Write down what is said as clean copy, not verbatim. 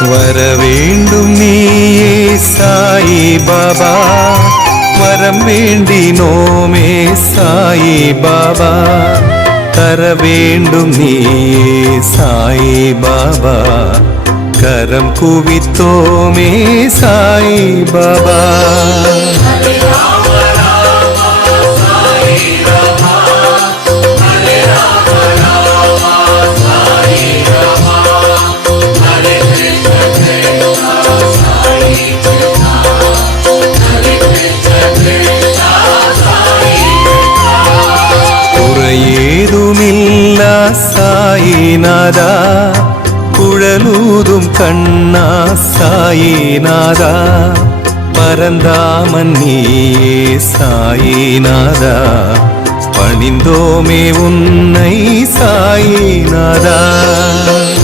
வரவேண்டும் நீயே சாயி பாபா, வரம் வேண்டினோமே சாயி பாபா, தர வேண்டும் நீயே சாயி பாபா, கரம் குவித்தோமே சாயி பாபா. குறையேதுமில்லா சாயிநாதா, குழலூதும் கண்ணா சாயிநாதா, பரந்தாமன் நீயே சாயிநாதா, பணிந்தோமே உன்னை சாயிநாதா.